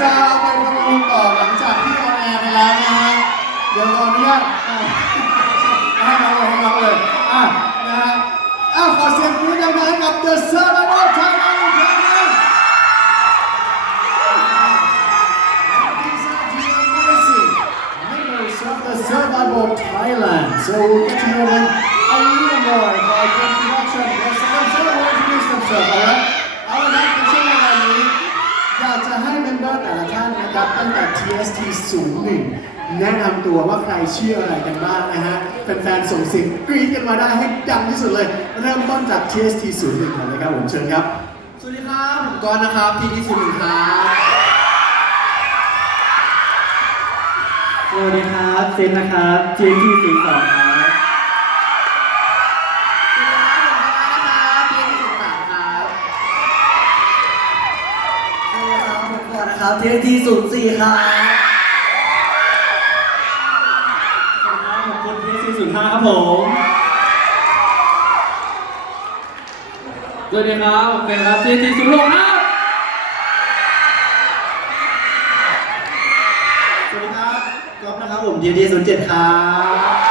จะเอาไปประมูลต่อหลังจากที่ออนแอร์ไปแล้วนะฮะ เดี๋ยวขออนุญาตอะให้น้องเลยให้น้องเลยอะนะฮะอะขอเสียงกรี๊ดดังๆให้กับ The Survivor Thailand อีกครั้งหนึง These are dear Mercy, members of the Survival Thailand. So we'll get to know them a little more by the introduction. Yes, I'm sure they'll introduce themselves, alright? ครับตั้งแต่ TST 01แนะนำตัวว่าใครชื่ออะไรกันบ้างนะฮะแฟนๆส่งเสียงกรี๊ดกันมาได้ให้ดังที่สุดเลย เริ่มต้นจาก TST 01ก่อนเลยครับผมเชิญครับสวัสดีครับผมกรณ์นะครับทีที่สุดครับสวัสดีครับเซนนะครับ GT 0 2ครับ สวัสดีครับผมคณะนะครับทีที่สุดสามครับ สวัสดีครับผมก่อนนะ ครับ TT 0 4ครับสวัสดีครับผมคุณ TT 0 5ครับผมสวัสดีครับผมเป็นครับ GT 0 6ครับ สวัสดีครับก๊อฟนะครับผม TT 0 7ครับ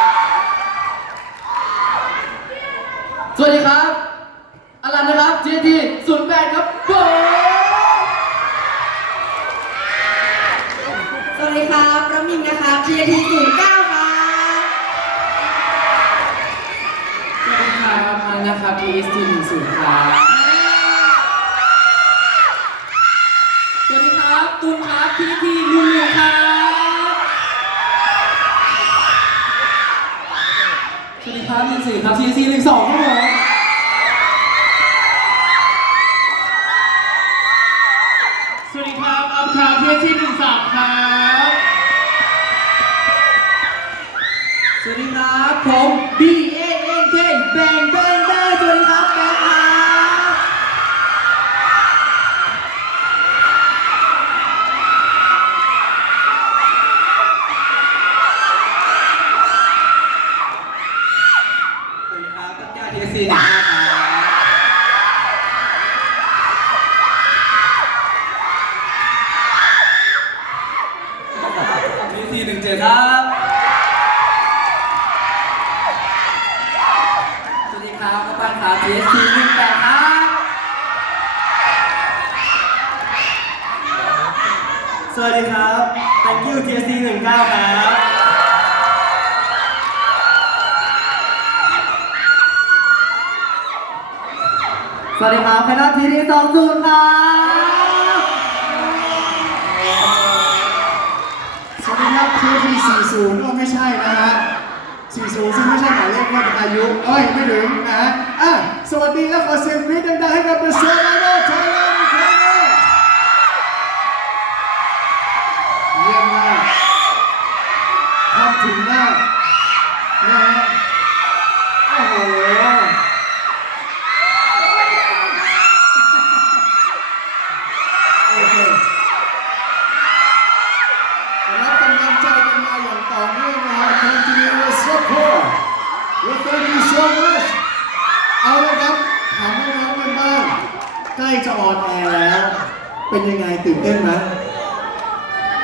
อ้ยไม่ถึงนะฮะอะสวัสดีและขอเสียงกรี๊ดดังๆให้กับ The Survivor Thailand อีกครั้ง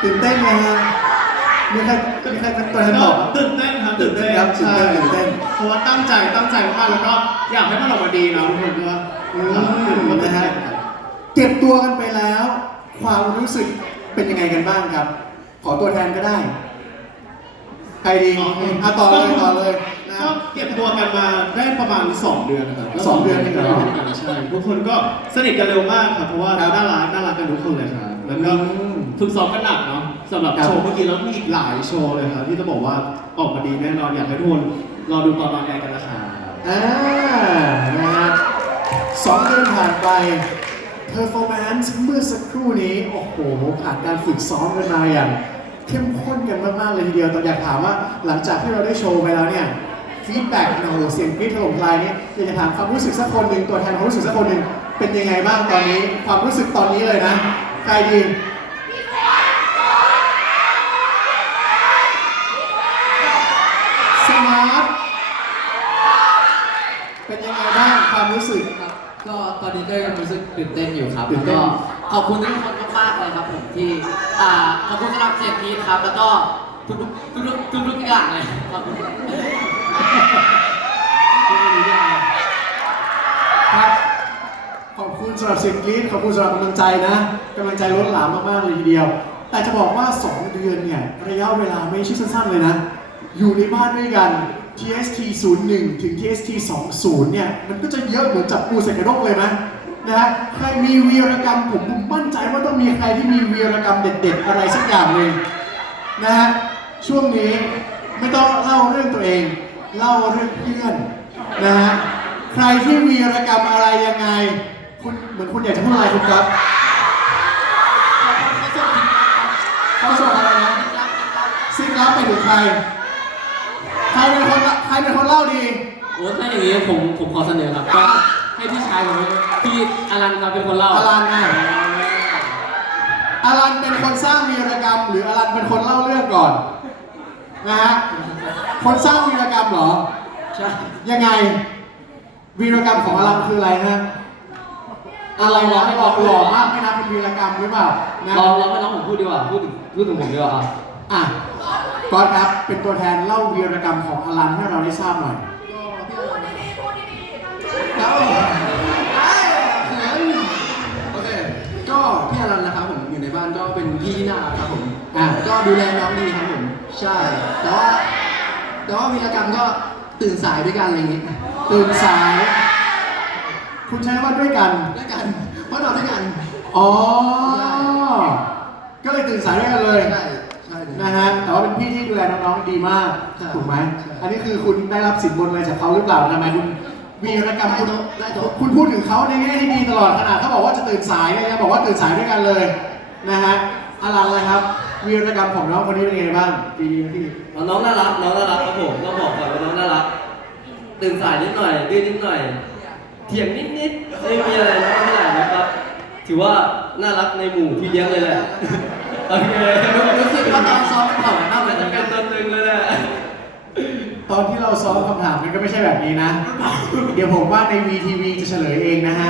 ตื่นเต้นไหมฮะมีใครมีใครเป็นตัวแทนตอบไหมตื่นเต้นครับตื่นเต้นครับตื่นใช่เต้นตื่นเต้นเพราะว่าตั้งใจตั้งใจมากแล้วก็อยากให้มันออกมาดีนะทุกคนก็อืครับตื่นมเต้นะนฮะ เก็บตัวกันไปแล้ว ความรู้สึกเป็นยังไงกันบ้างครับ ขอตัวแทนก็ได้ ใครดีอะต่อเลยต่อเลยนะ ก็เก็บตัวกันมาได้ประมาณ 2 เดือนนะครับสองเดือนเองเหรอใช่ทุกคนก็สนิทกันเร็วมากครับเพราะว่าครับน่ารักน่ารักกันทุกคนเลยครับแล้วก็อืม ฝึกซ้อมกันหนักเนาะสำหรับครับโชว์เมื่อกี้แล้วมีอีกหลายโชว์เลยครับที่จะบอกว่าออกมาดีแน่นอนอยากให้ทุกคนรอดูตอนออนแอร์กันนะครับอ่านะฮะสองเดือนผ่านไป performance เมื่อสักครู่นี้ โอ้โหผ่านการฝึกซ้อมกันมาอย่างเข้มข้นกันมากๆเลยทีเดียวแต่อยากถามว่าหลังจากที่เราได้โชว์ไปแล้วเนี่ยฟีดแบ็กโอ้โหเสียงกรี๊ดถล่มทลายเนี่ยอยากจะถามความรู้สึกสักคนหนึ่งตัวแทนความรู้สึกสักคนหนึ่งเป็นยังไงบ้างตอนนี้ ความรู้สึกตอนนี้เลยนะใครดี สมาร์ท ก็ยังรู้สึกตื่นเต้นอยู่ครับตื่แล้นวเต้น ก็ขอบคุณทุกคนมากๆเลยครับผมที่อ่าขอบคุณสำหรับเสียงกรีดครับ แล้วก็ทุกๆทุกๆทุกๆอย่างเลยขอบคุณครับ ขอบคุณสำหรับเสียงกรี๊ดขอบคุณสำหรับกำลังใจนะกำลังใจล้นหลามมากๆเลยทีเดียว แต่จะบอกว่า 2 เดือนเนี่ยระยะเวลาไม่ใช่สั้นๆเลยนะ อยู่ในบ้านด้วยกัน TST 01 ถึง TST 20เนี่ย มันก็จะเยอะเหมือนจับปูใส่กระด้งเลยนะนะฮะ ใครมีวีรกรรมผมมั่นใจว่าต้องมีใครที่มีวีรกรรมเด็ดๆ อะไรสักอย่างเลยนะฮะ ช่วงนี้ไม่ต้องเล่าเรื่องตัวเอง เล่าเรื่องเพื่อนนะฮะ ใครที่วีรกรรมอะไรยังไง คุณเหมือนคุณอยากจะพูดอะไรคุณครับเขาส่งอะไรนะซิกลับไปถึงใครใครเป็นคน ใครเป็นคนเล่าดีโอ้ถ้าอย่างนี้ผมผมขอเสนอครับก็ให้พี่ชายผมพี่อลันครับเป็นคนเล่าอลันไงอลันเป็นคนสร้างวีรกรรม หรืออลันเป็นคนเล่าเรื่องก่อนนะฮะคนสร้างวีรกรรมเหรอใช่ยังไงวีรกรรมของอลันคืออะไรฮะอะไรนะหล่อหล่อมากไม่นับเป็นวีรกรรมหรือเปล่านะลองลองให้น้องผมพูดดีกว่าพูดถึงพูดถึงผมดีกว่า อะอะก๊อตครับเป็นตัวแทนเล่าวีรกรรมของอลันให้เราได้ทราบหน่อยครับผมไอ้เขินโอเคก็พี่อรันนะครับผมอยู่ในบ้านก็เป็นพี่ที่น่ารักครับผมอะก็ดูแลน้องดีครับผมใช่แต่ว่าแต่ว่าวีรกรรมก็ตื่นสายด้วยกันอะไรอย่างงี้ตื่นสาย คุณใช้คำว่าด้วยกันด้วยกันเพราะนอนด้วยกันอ๋อก็เลยตื่นสายด้วยกันเลย ใช่ใช่เลย นะฮะแต่ว่าเป็นพี่ที่ดูแลน้องๆดีมากใช่ถูกไหมใช่ อันนี้คือคุณได้รับสินบนอะไรจากเขาหรือเปล่าทำไมคุณวีรกรรมคุณได้โต๊ะคุณพูดถึงเขาในแง่ที่ดีตลอดขนาดเขาบอกว่าจะตื่นสายเนี่ยยังบอกว่าตื่นสายด้วยกันเลยนะฮะอลันเลยครับวีรกรรมของน้องคนนี้เป็นยังไงบ้างดีดีนะพี่น้องน่ารักน้องน่ารักครับผมต้องบอกก่อนว่าน้องน่ารัก ตื่นสายนิดหน่อยดื้อนิดหน่อย เถียงนิดนิดๆไม่มีอะไรมากเท่าไหร่นะครับ ถือว่าน่ารักในหมู่พี่เลี้ยงเลยแหละ โอเครู้สึกว่าตอนซ้อมมันเผาหน้าเหมือนจะกันเป็นตัวตึงเลยแหละตอนที่เราซ้อมคำถามมันก็ไม่ใช่แบบนี้นะ เดี๋ยวผมว่าใน VTV จะเฉลยเองนะฮะ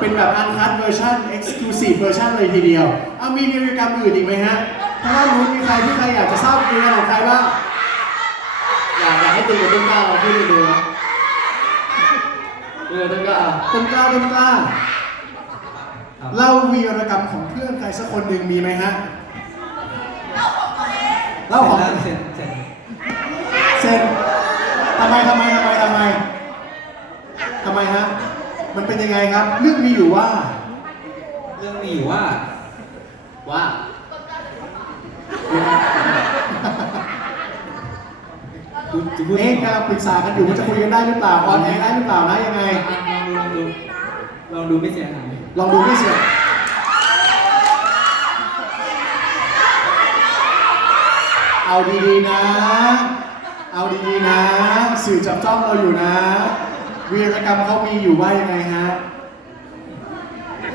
เป็นแบบอันคั t เวอร์ชัน Exclusive เวอร์ชันเลยทีเดียว เอามีกิจกรรมอื่นอีกไหมฮะเพราะว่ารู้มีใครที่ใครอยากจะทราบกิจกรรมของใครบ้าง อยากอยากให้ตึงกับตึงกล้าเราพูดให้ดูนะเออตึงกล้าอะต้นกล้าต้นกล้า เล่าวีรกรรมของเพื่อนใครสักคนหนึ่งมีไหมฮะ เล่าของเสร็จเสร็จเซนทำไมทำไมทำไมทำไมทำไมฮะ มันเป็นยังไงครับ เรื่องมีอยู่ว่า เรื่องมีอยู่ว่า ว่าคุณจะพูดเอ๊ะกำลังปรึกษากันอยู่ว่าจะคุยกันได้หรือเปล่าออนแอร์ได้หรือเปล่านะยังไง ลองดูลองดูลองดูไม่เสียหาย ลองดูไม่เสียเอาดีๆนะ เอาดีๆนะ สื่อจับจ้องเราอยู่นะ วีรกรรมเขามีอยู่ว่ายังไงฮะ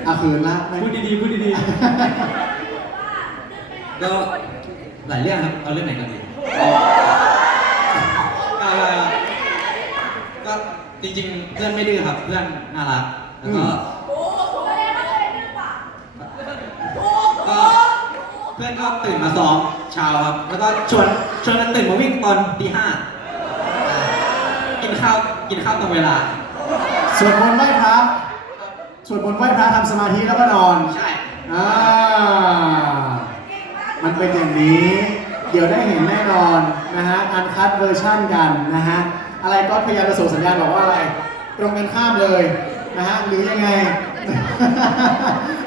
อะเขินละไม่พูดดีๆพูดดีๆก็หลายเรื่องครับ เอาเรื่องไหนก่อนดีก็จริงๆ เพื่อนไม่ดื้อครับ เพื่อนน่ารัก แล้วก็ก็ เพื่อนก็ตื่นมาซ้อมเช้าครับ แล้วก็ชวนชวนกันตื่นมาวิ่งตอนตีห้ากินข้าวกินข้าวตรงเวลา สวดมนต์ไหว้พระสวดมนต์ไหว้พระทำสมาธิแล้วก็นอนใช่อ่ามันเป็นอย่างนี้ เดี๋ยวได้เห็นแน่นอนนะฮะอันคัดเวอร์ชั่นกันนะฮะอะไรก็พยายามจะส่งสัญญาณบอกว่าอะไร ตรงกันข้ามเลยนะฮะหรือยังไง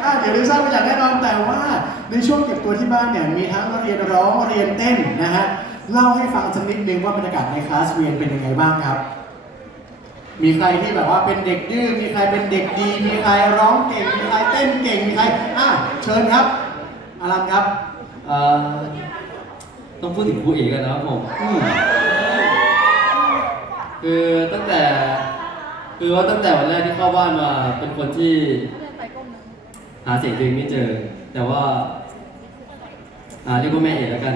อะเดี๋ยวได้ทราบกันอย่างแน่นอนแต่ว่าในช่วงเก็บตัวที่บ้านเนี่ยมีทั้งเรียนร้องเรียนเต้นนะฮะเล่าให้ฟังสักนิดนึงว่าบรรยากาศในคลาสเรียนเป็นยังไงบ้างครับ มีใครที่แบบว่าเป็นเด็กดื้อมีใครเป็นเด็กดี มีใครร้องเก่งมีใครเต้นเก่งมีใครอะเชิญครับอารันครับเอ่อต้องพูดถึงครูเอกกันนะครับผมอืมคือตั้งแต่ คือว่าตั้งแต่วันแรกที่เข้าบ้านมาเป็นคนที่หาเสียงตัวเองไม่เจอ แต่ว่าอ่าเรียกว่าแม่เอกแล้วกัน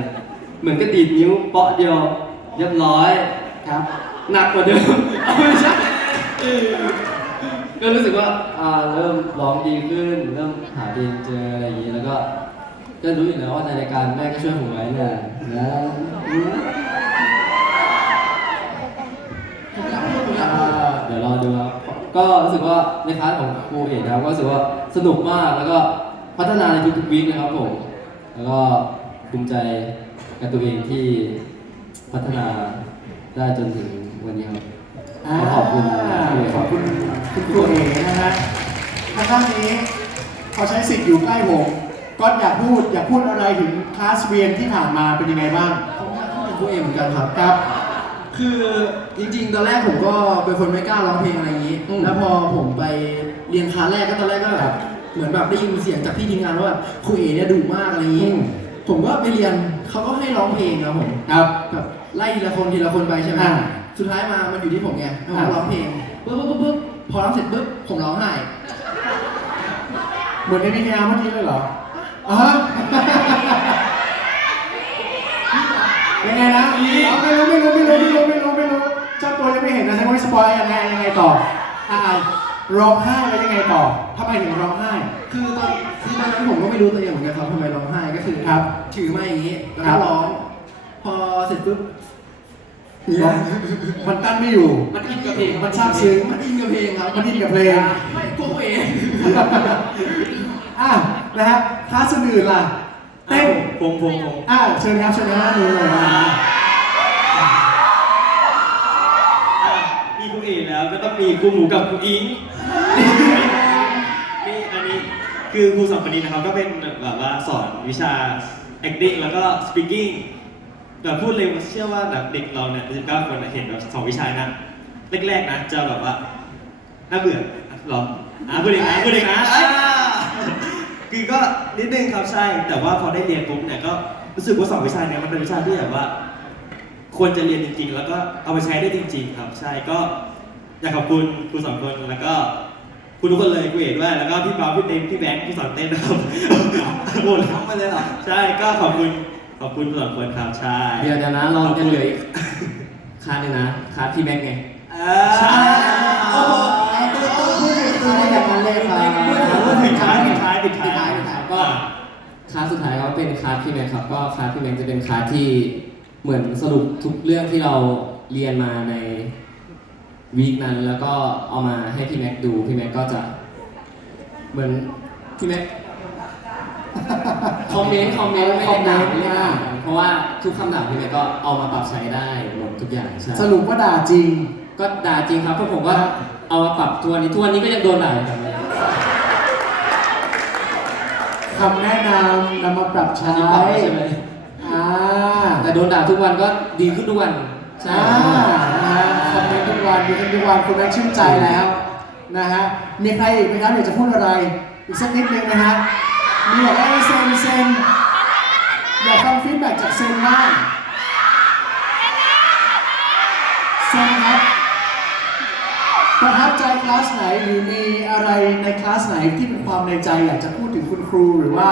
เหมือนก็ดีดนิ้วเปาะเดียวเรียบร้อยครับ หนักกว่าเดิมเอาไม่ใช่ก็รู้สึกว่าอ่าเริ่มร้องดีขึ้น เริ่มหาเพลงเจออะไรอย่างนี้แล้วก็ก็รู้อยู่แล้วว่าในรายการแม่ก็ช่วยผมไว้เนี่ยนะอืม ผมอยากพูดผมอยาก อ่ พูดาเดี๋ยวรอดูครับ ก็รู้สึกว่าในคลาสของครูเอกนะครับก็รู้สึกว่าสนุกมากแล้วก็พัฒนาในทุกๆวีคนะครับผมแล้วก็ภูมิใจกับตัวเองที่พัฒนาได้จนถึงวันนี้ครับ อ่าขอขอบคุณครูเอกขอบคุณคุณครูเอ๋นะฮะทางด้านนี้เขาใช้สิทธิ์อยู่ใกล้ผมก็อยากพูดอยากพูดอะไรถึงคลาสเรียนที่ผ่านมาเป็นยังไงบ้าง ผมอยากพูดถึงครูเอเหมือนกันครับครับ คือจริงๆ ตอนแรกผมก็เป็นคนไม่กล้าร้องเพลงอะไรอย่างนี้ อืมแล้วพอผมไปเรียนคลาสแรกก็ตอนแรกก็แบบเหมือนแบบได้ยินเสียงจากพี่ทีมงานว่าแบบครูเอเนี่ยดุมากอะไรอย่างนี้ผมก็ไปเรียนเขาก็ให้ร้องเพลงครับผมครับ แบบไล่ทีละคนทีละคนไปใช่ไหมอ่าสุดท้ายมามันอยู่ที่ผมไงผมอ่า ร้องเพลงปุ๊บปุ๊บปุ๊บปุ๊บพอร้องเสร็จปุ๊บผมร้องไห้เหมือนในวิทยาเมื่อกี้เลยเหรออ๋อฮะ ยังไงนะอ๋อไม่รู้ไม่รู้ไม่รู้ไม่รู้ไม่รู้ไม่รู้เจ้าตัวยังไม่เห็นนะใช่ไหมสปอยยังไงยังไงต่ออ่าร้องไห้แล้วยังไงต่อทำไมถึงร้องไห้ คือตอนคือตอนนั้นผมก็ไม่รู้ตัวเองเหมือนกันครับทำไมร้องไห้ก็คือครับถือมาอย่างนี้แล้วครัก็บร้อง พอเสร็จปุ๊บร้องมันตั้งไม่อยู่ มันอินกับเพลงมันซาบซึ้งมันอินกับเพลงครับมันอินกับเพลงไม่พวกเองอะนะฮะคลาสอื่นล่ะ เต้นผมผมผมอะเชิญครับเชิญนะดูเลยนะมีครูเอกแล้วก็ต้องมีครูหมูกับครูอิงนี่อันนี้คือครูสองคนนี้นะครับก็เป็นแบบว่าสอนวิชา acting แล้วก็ speaking แบบพูดเลยว่าเชื่อว่าแบบเด็กเราเนี่ย19คนเห็นแบบสองวิชานะแรกๆนะจะแบบว่าน่าเบื่อหรออะพูดเองนะพูดเองนะอ่า คือก็นิดนึงครับใช่ แต่ว่าพอได้เรียนปุ๊บเนี่ยก็รู้สึกว่าสองวิชาเนี้มันเป็นวิชาที่แบบว่า ควรจะเรียนจริง ๆ แล้วก็เอาไปใช้ได้จริง ๆ ครับ ใช่ก็อยากขอบคุณครูสองคนแล้วก็คุณทุกคนเลยครูเอกด้วยแล้วก็พี่ป๊าพี่เต้นพี่แบงค์พี่สอนเต้นนะครับหมดทั้งไปเลยเหรอใช่ก็ขอบคุณขอบคุณครูสองคนครับใช่เดี๋ยวเดี๋ยวนะเราจะเหลืออีกคลาสหนึงนะคลาสพี่แม็กไงใช่ โอ้โหพูดถึงตัวอย่างนั้นเลยครับพูดถึงท้ายปิดท้ายปิดปิดท้าท้ายยปิดท้ายก็ก็คลาสสุดท้ายก็เป็นคลาสพี่แม็กครับ ก็คลาสพี่แม็กจะเป็นคลาสที่เหมือนสรุปทุกเรื่องที่เราเรียนมาในวีคนั้นแล้วก็เอามาให้พี่แม็กดูพี่แม็กก็จะ เหมือนพี่แม็กคอมเมนต์คอมเมนต์ไม่ได้ด่าไม่ได้ด่าเพราะว่าทุกคำด่าพี่แม็กก็เอามาปรับใช้ได้หมดทุกอย่างใช่สรุปว่าด่าจริง ก็ด่าจริงครับเพราะผมก็ เอามาปรับตัวนนี้ทุกวันนี้ก็ยังโดนด่าอยู่แบบนี้คำแนะนำนำมาปรับใช้ปรับใช่ไหมอ่าแต่โดนด่าทุกวันก็ดีขึ้นทุกวันใช่อ่านะฮะคอมเมนต์ทุกวันดูกันทุกวันคุณแม่ชื่นใจแล้วนะฮะมีใครอีกไหมครับอยากจะพูดอะไรอีกสักนิดนึงนะฮะมีบอกว่าเซนเซนอยากฟังฟีดแบ็กจากเซนบ้าง ประทับใจคลาสไหนหรือมีอะไรในคลาสไหนที่เป็นความในใจอยากจะพูดถึงคุณครูหรือว่า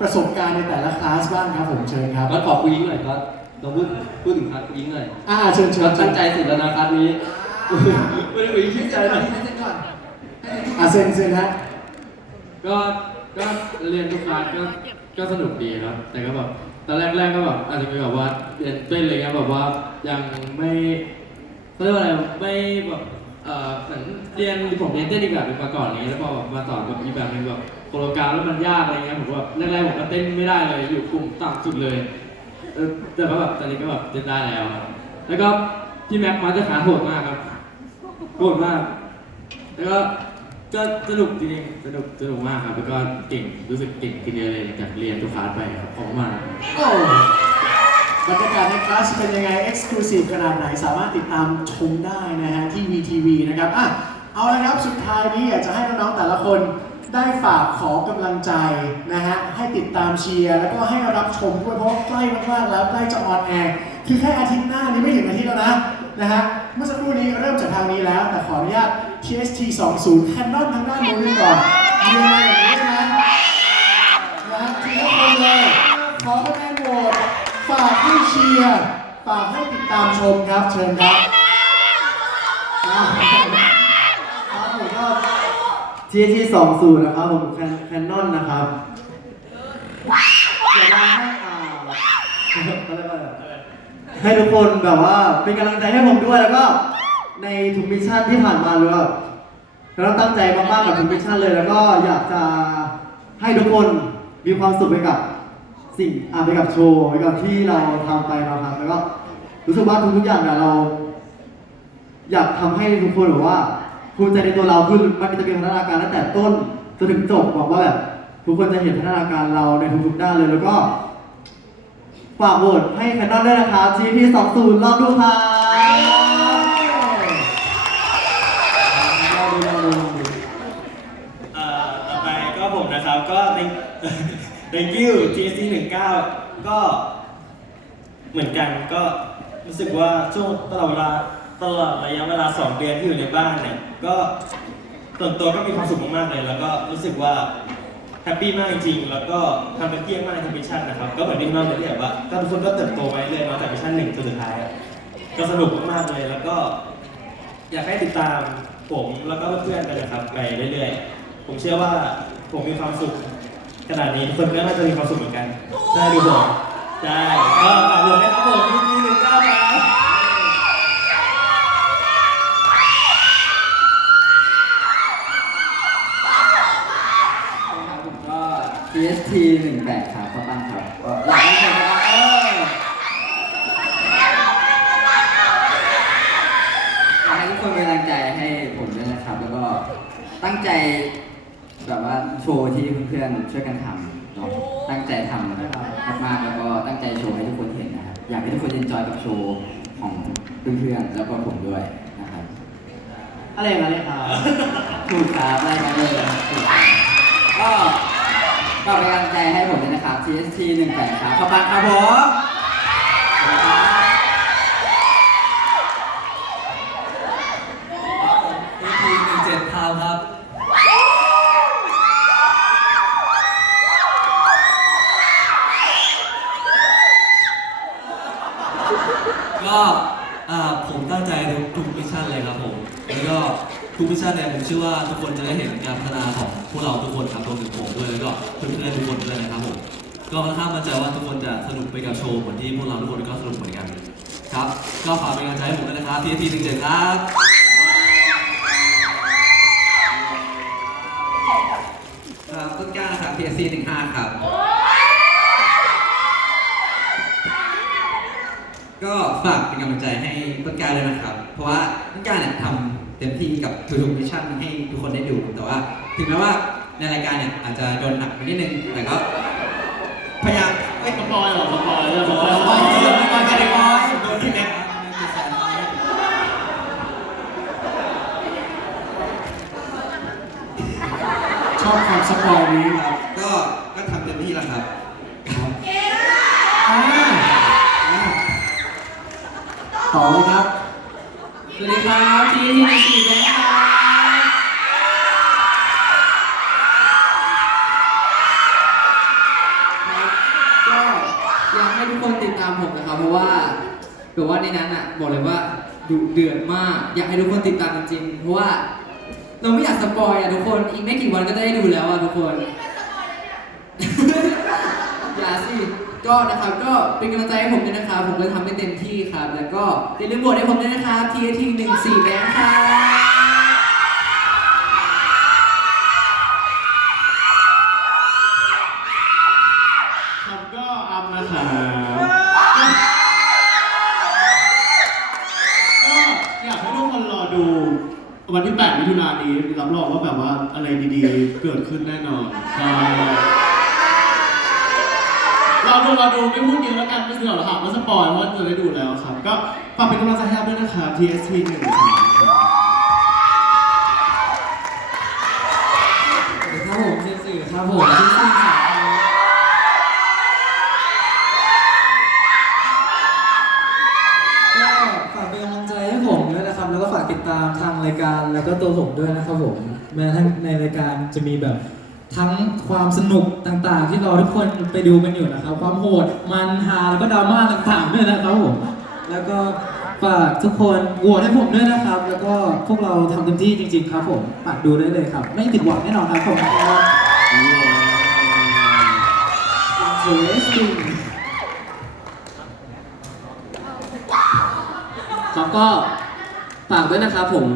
ประสบการณ์ในแต่ละคลาสบ้างครับผมเชิญครับ ก็ขอคุยหน่อยก็ลองพูดพูดถึงคลาสคุยหน่อยอ่าเชิญเชิก็ญตั้งใจสุดแล้วนะคลาสนี้ไม่ได้คุยชื่นใจหน่อยให้เต้นก่อนอ่าเซนเซนฮะก็ก็เรียนทุกคลาสก็ก็สนุกดีครับ แต่ก็แบบตอนแรกๆก็แบบอาจจะมีแบบว่าเรียนเต้นอะไรเงี้ยแบบว่ายังไม่เขาเรียกว่าอะไรไม่แบบ เออเหมือนเรียนผมเรียนเต้นอีกแบบหนึงมาก่อนนี้แล้วพอแบบมาสอนแบบอีกแบบหนึงแบบโคโรกราฟแล้วมันยากอะไรเงี้ยผมก็แบบแรกๆผมก็เต้นไม่ได้เลยอยู่กลุ่มต่ำสุดเลยเออแต่ว่าแบบตอนนี้ก็แบบเต้นได้แล้วครับแล้วก็พี่แม็กมาจะขาโหดมากครับโหดมาก แล้วก็ก็สนุกจริงๆสนุกสนุกมากครับแล้วก็เก่งรู้สึกเก่งขึ้นเยอะเลยจากเรียนทุกคลาสไปครับขอบคุณมาก โอ้ บรรยากาศในคลาสเป็นยังไง Exclusive ขนาดไหนสามารถติดตามชมได้นะฮะที่ VTV นะครับอะเอาละครับสุดท้ายนี้อยากจะให้น้องๆแต่ละคนได้ฝากขอกำลังใจนะฮะให้ติดตามเชียร์แล้วก็ให้รับชมด้วยเพราะใกล้มากๆแล้วใกล้จะออนแอร์คือแค่อาทิตย์หน้านี้ไม่ถึงอาทิตย์แล้วนะนะฮะเมื่อสักครู่นี้เริ่มจากทางนี้แล้วแต่ขออนุญาต TST 20 Canon ทางด้านนู้นกันก่อนมีอะไรอย่างนี้ได้ไหม นะทีละคนเลยขอคะแนนโหวตฝากให้เชียร์ฝากให้ติดตาม ชมครับเชิญครับครับครับผมก็ TT 20นะครับผมแคนแคนนอนนะครับอยากจะให้อ่าเขาเรียกว่าอะไรให้ทุกคนแบบว่าเป็นกำลังใจให้ผมด้วยแล้วก็ ในทุกมิชชั่นที่ผ่านมาเลยแบบเราตั้งใจมากๆกับทุกมิชชั่นเลย แล้วก็อยากจะให้ทุกคนมีความสุขไปกับสิ่งอ่าไปกับโชว์ไปกับที่เราทำไปนะครับแล้วก็ รู้สึกว่าทุกๆอย่างเนี่ยเรา อยากทำให้ทุกคนแบบว่าภูมิใจในตัวเราคือมันจะเป็นพัฒนาการตั้งแต่ต้นจนถึงจบบอกว่าแบบทุกคนจะเห็นพัฒนาการเราในทุกๆด้านเลยแล้วก็ฝากโหวตให้แคนนอนด้วยนะครับ GP 20รอบดูครับเราดูเราดูเราดูเอ่อต่อไปก็ผมนะครับก็ thank thank you TSC 19ก็เหมือนกันก็ รู้สึกว่าช่วงตลอดเวลาตลอดระยะเวลา 2 เดือนที่อยู่ในบ้านเนี่ยก็ส่วนตัวก็มีความสุขมากๆเลย แล้วก็รู้สึกว่าแฮปปี้มากจริงๆ แล้วก็ทำเป็นเที่ยงมากในทุกมิชชั่นนะครับ ก็เหมือนที่น้องเลยที่แบบว่าก็ทุกคนก็เติบโตไปเรื่อยเนาจากมิชชั่นหนึ่งจนสุดท้าย ก็สนุกมากๆเลย แล้วก็ อยากให้ติดตามผมแล้วก็เพื่อนๆไปนะครับไปเรื่อยๆ ผมเชื่อว่าผมมีความสุขขนาดนี้คนก็น่าจะมีความสุขเหมือนกันใช่ดูผมใช่ก็ฝากผมนะครับผมมีหนึ่งเก้าครับครับผมก็ TST 18ครับเขาตั้งครับก็อยากให้ทุกคนนะครับเอออยากให้ทุกคนเป็นกำลังใจให้ผมด้วยนะครับ แล้วก็ตั้งใจแบบว่าโชว์ที่เพื่อนๆช่วยกันทำเนาะตั้งใจทำมากๆแล้วก็ตั้งใจโชว์ให้ทุกคนเห็น อยากให้ทุกคนเอนจอยกับโชว์ของเพื่อนๆแล้วก็ผมด้วยนะครับอะไรอย่างเงี้ยครับถูกครับได้มาเลยถูกครับก็ก็เป็นกำลังใจให้ผมด้วยนะครับ TST 18ครับขอบคุณครับผมขอบคุณครับ TST 17พาวครับ ก็อ่าผมตั้งใจทุกทุกมิชชั่นเลยครับผม แล้วก็ ทุกมิชชั่นเนี่ยผมเชื่อว่าทุกคนจะได้เห็นการพัฒนาของพวกเราทุกคนครับรวมถึงผมด้วยแล้วก็เพื่อนๆทุกคนด้วยนะครับผมก็ค่อนข้างมั่นใจว่าทุกคนจะสนุกไปกับโชว์เหมือนที่พวกเราทุกคนก็สนุกเหมือนกันครับ ก็ฝากเป็นกำลังใจให้ผมด้วยนะครับที่ที่17ครับครับต้นกล้านะครับ PSC 15ครับ ก็ฝากเป็นกำลังใจให้ต้นกล้าเลยนะครับ เพราะว่าต้นกล้าเนี่ยทำ เต็มที่กับทุกๆมิชชั่นให้ทุกคนได้ดู แต่ว่าถึงแม้ว่าในรายการเนี่ยอาจจะโดนหนักไปนิดนึง แต่ก็พยายามเอ้ยสปอยหรอสปอยเลยสปอยสปอยล์สปอยล์ไปเลยบอยโดนที่แม็กชอบความสปอยนี้ครับ ก็ก็ทำเต็มที่แล้วครับต่อเลยครับ ครับที่ที่สี่แบงค์ครับก็อยากให้ทุกคนติดตามผมนะครับ เพราะว่าแบบว่าในนั้นอะบอกเลยว่าดุเดือดมาก อยากให้ทุกคนติดตามจริงๆเพราะว่าเราไม่อยากสปอยอะทุกคน อีกไม่กี่วันก็จะได้ดูแล้วอะทุกคน อย่าสิ ก็นะครับก็เป็นกำลังใจให้ผมด้วยนะครับผมจะทำให้เต็มที่ครับ แล้วก็อย่าลืมโหวตให้ผมด้วยนะครับ TAT 1 4แบงค์ครับครับก็อัมนะครับก็อยากให้ทุกคนรอดู วันที่ 8 มิถุนายนนี้รับรองว่าแบบว่าอะไรดีๆ เกิดขึ้นแน่นอนใช่ รอดูรอดูไม่พูดเยอะแล้วกันไม่เสียหรอกครับมาสปอยเพราะว่าจะได้ดูแล้วครับ ก็ฝากเป็นกำลังใจให้อัพด้วยนะครับ TST 1ครับครับผมเซนสื่อครับผมเซนสื่อสามก็ฝากเป็นกำลังใจให้ผมด้วยนะครับ แล้วก็ฝากติดตามทางรายการแล้วก็ตัวผมด้วยนะครับผมแม้ทั้งในรายการจะมีแบบ ทั้งความสนุกต่างๆ ที่เราทุกคนไปดูกันอยู่นะครับ ความโหดมันฮาแล้วก็ดราม่าต่างๆด้วยนะครับผมแล้วก็ฝากทุกคนโหวตให้ผมด้วยนะครับ แล้วก็พวกเราทำเต็มที่จริง ๆ ครับผมฝากดูได้เลยครับ ไม่ผิดหวังแน่นอนครับผมครับ Interesting ครับก็ฝากด้วยนะครับผม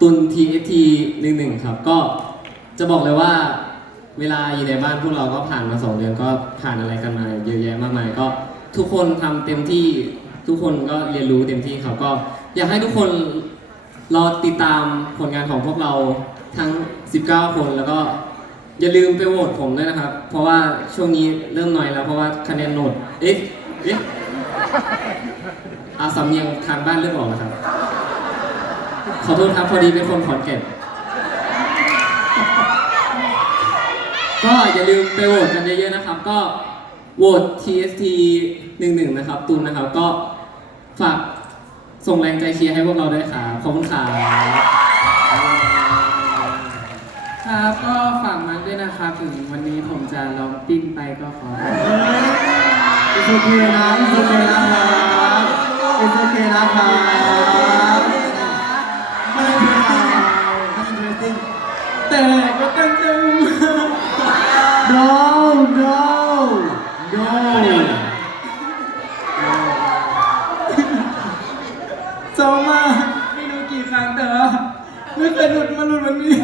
ตุน TFT 11ครับ ก็จะบอกเลยว่า เวลาอยู่ในบ้านพวกเราก็ผ่านมา2เดือนก็ผ่านอะไรกันมาเยอะแยะมากมาย ก็ทุกคนทำเต็มที่ทุกคนก็เรียนรู้เต็มที่ครับก็อยากให้ทุกคนรอติดตามผลงานของพวกเราทั้ง 19 คนแล้วก็อย่าลืมไปโหวตผมด้วยนะครับ เพราะว่าช่วงนี้เริ่มน้อยแล้วเพราะว่าคะแนนโหนดเอ๊ะเอ๊ะอาสำเนียงทางบ้านเริ่มออกแล้วครับ ขอโทษครับพอดีเป็นคนขอนแก่น ก็อย่าลืมไปโหวตกันเยอะๆนะครับ ก็โหวต TST 11 นะครับตุนนะครับ ก็ฝากส่งแรงใจเชียร์ให้พวกเราด้วยครับขอบคุณครับครับก็ฝากมันด้วยนะครับ ถึงวันนี้ผมจะลองปิ้นไปก็ขอ It's okay นะ It's okay นะครับ It's okay นะครับไม่ interesting ไม่ interesting แต่ก็ตั้งใจ no no no ซ้อมมาไม่รู้กี่ครั้งแต่ว่าไม่เคยหลุดมาหลุดวันนี้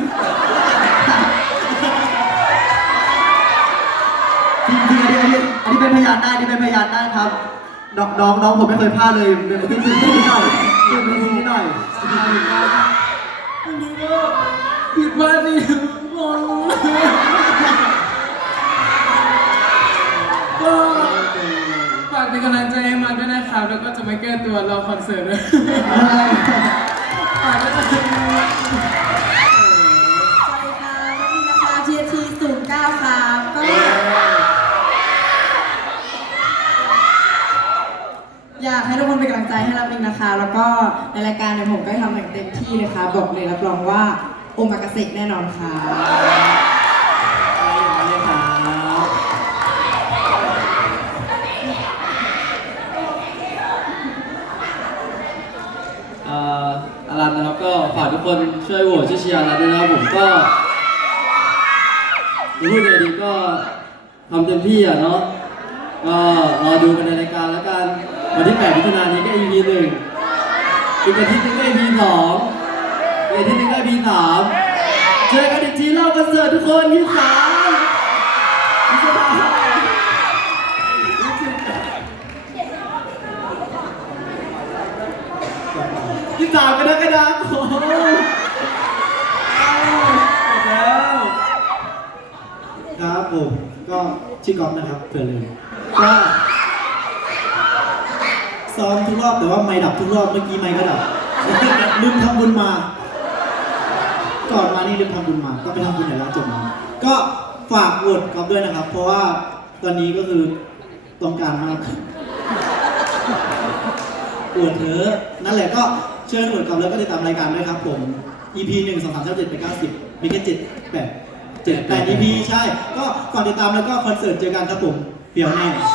จริงๆอันนี้อันนี้อันนี้เป็นพยานได้อันนี้เป็นพยานได้ครับ น้องน้องน้องผมไม่เคยพลาดเลยเป็นเป็นสิ่งที่นิดหน่อยเป็นเป็นสิ่งนิดหน่อยวันนี้ก็ผิดพลาดนี่งงก็ ฝากเป็นกำลังใจให้มันด้วยนะครับ แล้วก็จะมาแก้ตัวรอคอนเสิร์ตด้วยฝากด้วยนะครับสวัสดีค่ะวันนี้นะคะ TT 09ครับก็อยากให้ทุกคนเป็นกำลังใจให้เราเองนะคะ แล้วก็ในรายการเนี่ยผมก็ทำอย่างเต็มที่นะคะ บอกเลยรับรองว่า โอมากาเสะแน่นอนค่ะ เอ่ออารันนะครับก็ฝากทุกคนช่วยโหวตช่วยเชียร์เราด้วยนะครับผมก็พูดเลยดีก็ทำเต็มที่อะเนาะก็รอดูกันในรายการแล้วกันวันที่8มิถุนายนนี้ก็ EP หนึ่งอีกอาทิตย์หนึงก็ EP สองอีกอาทิตย์หนึงก็ EP สามเจอกันอีกทีเล่าคอนเสิร์ตทุกคนยี่สามยี่สิบสามยี่สามกันนะกระดาษโอ้โหแล้ว ครับผมก็ชื่อ กอล์ฟนะครับเผื่อเลยก็ซ้อมทุกรอบแต่ว่าไม่ดับทุกรอบเมื่อกี้ไม่ก็ดับลืมทำบุญมา ก่อนมานี่ลืมทำบุญมา ก็ไปทำบุญในร้านจบมาก็ฝากโหวตกอล์ฟด้วยนะครับ เพราะว่าตอนนี้ก็คือต้องการมากโหวตเถอะนั่นแหละก็เชิญโหวตกอล์ฟแล้วก็ติดตามรายการด้วยครับผม EP หนึ่งสองสามสี่เจ็ดแปดเก้าสิบมีแค่เจ็ดแปดเจ็ดแปด EP ใช่ ก็ ฝากติดตามแล้วก็คอนเสิร์ตเจอกันครับผมเปียวแน่ครับ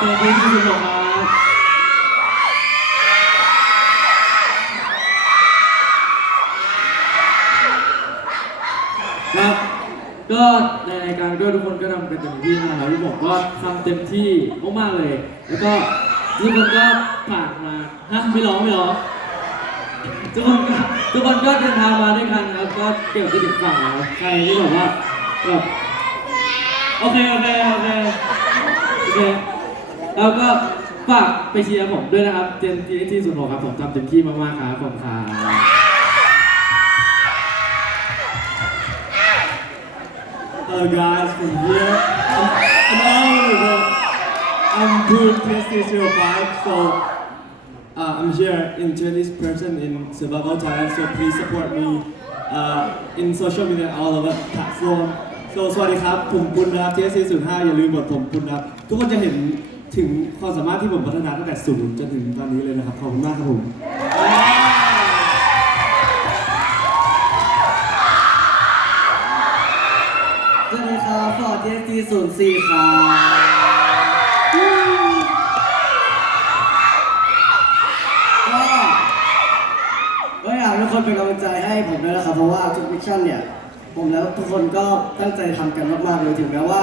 ตัวพี่ที่สุดครับครับก็ในรายการก็ทุกคนก็ทำกันเต็มที่นะครับที่บอกก็ทำเต็มที่มากๆเลย แล้วก็ทุกคนก็ผ่านมาฮะไม่ร้องไม่ร้องทุกคนก็ ทุกคนก็เดินทางมาด้วยกันครับก็เกี่ยวกับถึงฝั่งแล้วใครที่แบบว่าแบบโอเคโอเคโอเคโอเคแล้วก็ฝากไปเชียร์ผมด้วยนะครับเจนทีที่สุดหกครับผมทำเต็มที่มากๆครับผมครับ Hello guys, from here. I'm, I'm all over the. I'm doing PSD05, so uh, I'm here in 20th person in Survival Thailand, so please support me uh, in social media all over platform. So สวัสดีครับ ผมปุณครับ TSC05 อย่าลืมบทผมปุณครับ ทุกคนจะเห็นถึงความสามารถที่ผมพัฒนาตั้งแต่ศูนย์จนถึงตอนนี้เลยนะครับ ขอบคุณมากครับผม สวัสดีครับฟอร์ดเจสซีศูนย์สี่ครับ คนเป็นกำลังใจให้ผมด้วยนะครับเพราะว่าทุกมิชชั่นเนี่ย ผมแล้วทุกคนก็ตั้งใจทำกันมากๆเลยถึงแม้ว่า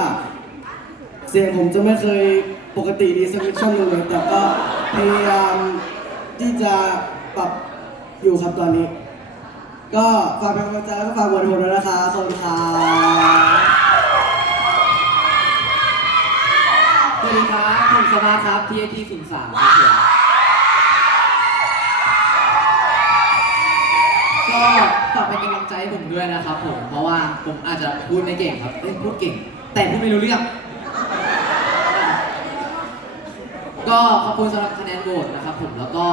เสียงผมจะไม่เคยปกติดีสักมิชชั่นหนึงเลยแต่ก็พยายามที่จะปรับอยู่ครับตอนนี้ ก็ฝากเป็นกำลังใจแล้วก็ฝากบทผมด้วยนะคะขอบคุณครับสวัสดีครับผมสมาครับ TAT 0 3ครับผม ฝากเป็นกำลังใจให้ผมด้วยนะครับผม เพราะว่าผมอาจจะพูดไม่เก่งครับเอ้ยพูดเก่ง แต่พูดไม่รู้เรื่อง ก็ขอบคุณสำหรับคะแนนโหวตนะครับผม แล้วก็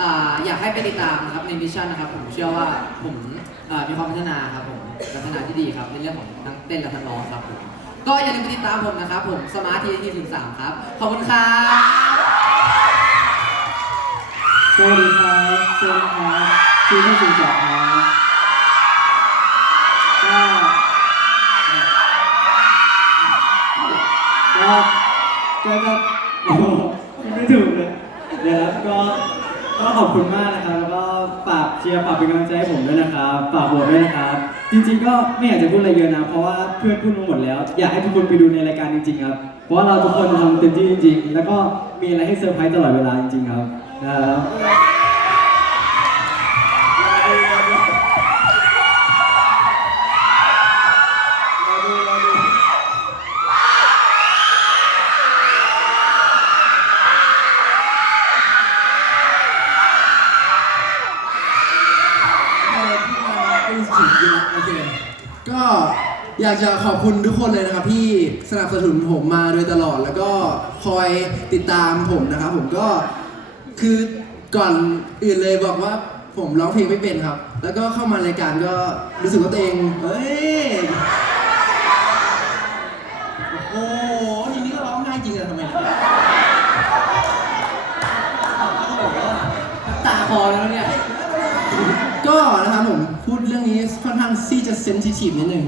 อ่าอยากให้ไปติดตามนะครับในมิชชั่นนะครับผมเชื่อว่าผมอ่ามีความพัฒนาครับผมพัฒนาที่ดีครับในเรื่องของทั้งเต้นและทั้งร้องครับผม ก็อย่าลืมไปติดตามผมนะครับผม สมาร์ททีทีถึงสามครับ ขอบคุณครับสวัสดีครับสวัสดีครับ ชื่อที่สิงห์ครับก็ก็ก็ก็โอ้โหไม่ถูกเลยเดี๋ยวครับก็ก็ขอบคุณมากนะครับ แล้วก็ฝากเชียร์ฝากเป็นกำลังใจให้ผมด้วยนะครับฝากโหวตด้วยนะครับ จริง ๆ ก็ไม่อยากจะพูดอะไรเยอะนะ เพราะว่าเพื่อนพูดมาหมดแล้ว อยากให้ทุกคนไปดูในรายการจริง ๆ ครับ เพราะว่าเราทุกคนทำเต็มที่จริง ๆ แล้วก็มีอะไรให้เซอร์ไพรส์ตลอดเวลาจริงๆครับนะครับ อยากจะขอบคุณทุกคนเลยนะครับที่สนับสนุนผมมาโดยตลอด แล้วก็คอยติดตามผมนะครับผมก็คือก่อนอื่นเลยบอกว่าผมร้องเพลงไม่เป็นครับ แล้วก็เข้ามารายการก็รู้สึกว่าตัวเองเฮ้ยโอ้โหทีนี้ก็ร้องง่ายจริงอะทำไมตาคอแล้วเนี่ยก็นะครับผมพูดเรื่องนี้ค่อนข้างที่จะเซนซิทีฟนิดนึง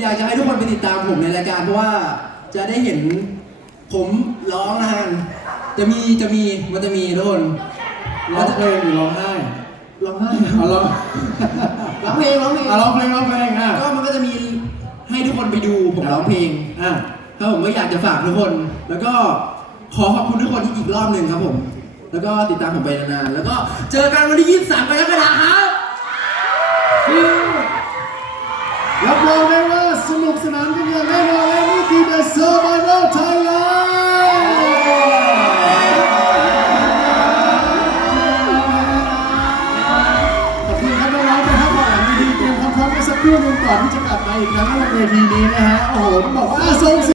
อยากจะให้ทุกคนไปติดตามผมในรายการเพราะว่าจะได้เห็นผมร้องนะฮะจะมีจะมีมันจะมีทุกคนร้องเพลงหรือร้องไห้ร้องไห้เอาร้องร้องเพลงร้องเพลงเอาร้องเพลงร้องเพลงอะก็มันก็จะมีให้ทุกคนไปดูผมร้องเพลงอะครับผมก็อยากจะฝากทุกคน แล้วก็ขอขอบคุณทุกคนที่อีกรอบหนึ่งครับผม แล้วก็ติดตามผมไปนานๆแล้วก็เจอกันวันที่ 23กรกฎาคมครับ รับรองได้ว่าสนุกสนานกันอย่างแน่นอนและนี่คือ The Survival Thailand ขอบคุณครับน้องๆไปพักผ่านดีๆเตรียมความพร้อมกันสักครู่หนึงก่อนที่จะกลับมาอีกครั้งในเวทีนี้นะฮะ โอ้โหต้องบอกว่าส่งเสียง